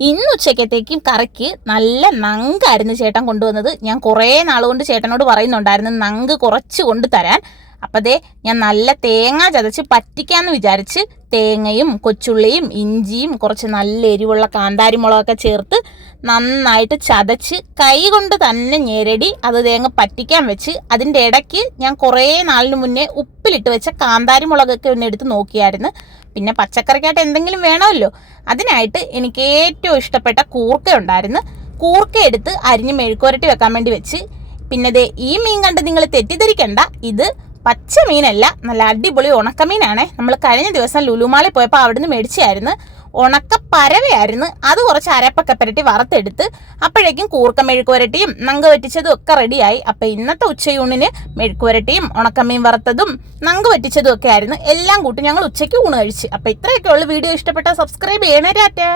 ഇന്ന് ഉച്ചക്കത്തേക്കും കറിക്ക് നല്ല നങ്കായിരുന്നു ചേട്ടൻ കൊണ്ടുവന്നത്. ഞാൻ കുറേ നാളുകൊണ്ട് ചേട്ടനോട് പറയുന്നുണ്ടായിരുന്നു നങ്ക് കുറച്ച് കൊണ്ട് തരാൻ. അപ്പം ദേ ഞാൻ നല്ല തേങ്ങ ചതച്ച് പറ്റിക്കാമെന്ന് വിചാരിച്ച് തേങ്ങയും കൊച്ചുള്ളിയും ഇഞ്ചിയും കുറച്ച് നല്ല എരിവുള്ള കാന്താരി മുളകൊക്കെ ചേർത്ത് നന്നായിട്ട് ചതച്ച് കൈ കൊണ്ട് തന്നെ ഞെരടി അത് തേങ്ങ പറ്റിക്കാൻ വെച്ച് അതിൻ്റെ ഇടയ്ക്ക് ഞാൻ കുറേ നാളിന് മുന്നേ ഉപ്പിലിട്ട് വെച്ച കാന്താരി മുളകൊക്കെ ഒന്ന് എടുത്ത് നോക്കിയായിരുന്നു. പിന്നെ പച്ചക്കറിക്കായിട്ട് എന്തെങ്കിലും വേണമല്ലോ, അതിനായിട്ട് എനിക്ക് ഏറ്റവും ഇഷ്ടപ്പെട്ട കൂർക്ക ഉണ്ടായിരുന്നു. കൂർക്ക എടുത്ത് അരിഞ്ഞ് മെഴുക്കുവരട്ടി വെക്കാൻ വേണ്ടി വെച്ച്. പിന്നെ ദേ ഈ മീൻ കണ്ട് നിങ്ങൾ തെറ്റിദ്ധരിക്കണ്ട, ഇത് പച്ച മീനല്ല, നല്ല അടിപൊളി ഉണക്കമീനാണ്. നമ്മൾ കഴിഞ്ഞ ദിവസം ലുലുമാളിൽ പോയപ്പോൾ അവിടെ നിന്ന് മേടിച്ചായിരുന്നു. ഉണക്ക പരവയായിരുന്നു. അത് കുറച്ച് അരപ്പൊക്കെ പുരട്ടി വറുത്തെടുത്ത് അപ്പോഴേക്കും കൂർക്ക മെഴുക്കുവരട്ടിയും നങ്ക് വറ്റിച്ചതും ഒക്കെ റെഡിയായി. അപ്പം ഇന്നത്തെ ഉച്ചയൂണിന് മെഴുക്കുവരട്ടിയും ഉണക്കമീൻ വറുത്തതും നങ്ക് വറ്റിച്ചതും ഒക്കെ ആയിരുന്നു. എല്ലാം കൂട്ടി ഞങ്ങൾ ഉച്ചയ്ക്ക് ഊണ് കഴിച്ച്. അപ്പം ഇത്രയൊക്കെ ഉള്ളു. വീഡിയോ ഇഷ്ടപ്പെട്ടാൽ സബ്സ്ക്രൈബ് ചെയ്യണേ. ടാറ്റാ.